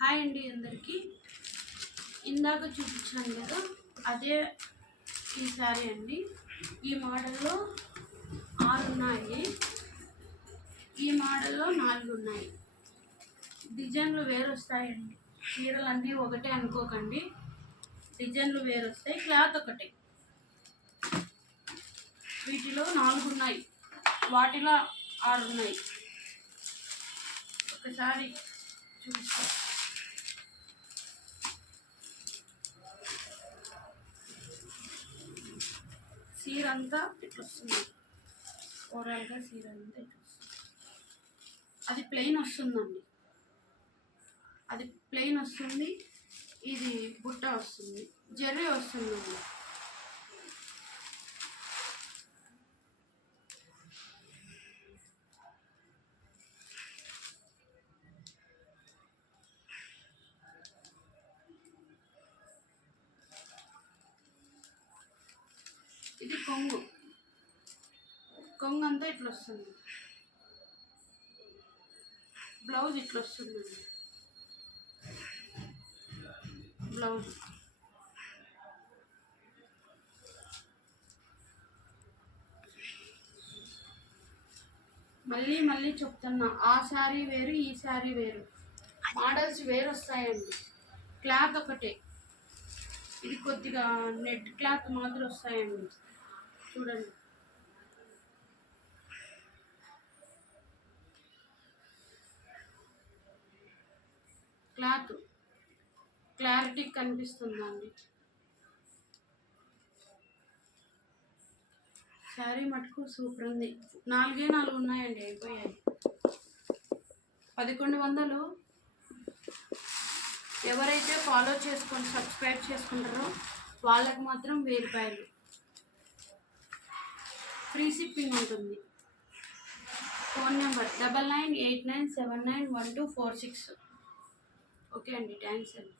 Hi అండి అందరికీ. ఇందాక చూపించాను కదా అదే ఈ శారీ అండి. ఈ మోడల్లో ఆరు ఉన్నాయి. ఈ మోడల్లో నాలుగు ఉన్నాయి. డిజైన్లు వేరు వస్తాయండి చీరలు అన్నీ ఒకటే అనుకోకండి. డిజైన్లు వేరు వస్తాయి క్లాత్ ఒకటే. వీటిలో నాలుగు ఉన్నాయి. వాటిలో ఆరు ఉన్నాయి. ఒకసారి చూస్తాను సీరంతా ఇట్లా వస్తుంది ఓవరాల్గా సీర అంతా ఇట్లా వస్తుంది అది ప్లెయిన్ వస్తుందండి. అది ప్లెయిన్ వస్తుంది. ఇది బుట్ట వస్తుంది. జర్రీ వస్తుందండి. ఇది కొంగు. కొంగు అంతా ఇట్లా వస్తుంది బ్లౌజ్ ఇట్లా వస్తుందండి బ్లౌజ్. మళ్ళీ మళ్ళీ చెప్తున్నా ఆ శారీ వేరు ఈ శారీ వేరు. మోడల్స్ వేరు వస్తాయండి క్లాత్ ఒకటే. ఇది కొద్దిగా నెట్ క్లాత్ మాత్రం వస్తాయండి చూడండి. క్లాత్. క్లారిటీ కనిపిస్తుందండి. శారీ మటుకు సూపర్ ఉంది. నాలుగే నాలుగు ఉన్నాయండి అయిపోయాయి. పదకొండు వందలు. ఎవరైతే ఫాలో చేసుకొని సబ్స్క్రైబ్ చేసుకుంటారో వాళ్ళకి మాత్రం వెయ్యి రూపాయలు. ఫ్రీ షిప్పింగ్ ఉంటుంది. Phone number double nine eight nine seven nine one two four six. Okay అండి థ్యాంక్స్ అండి.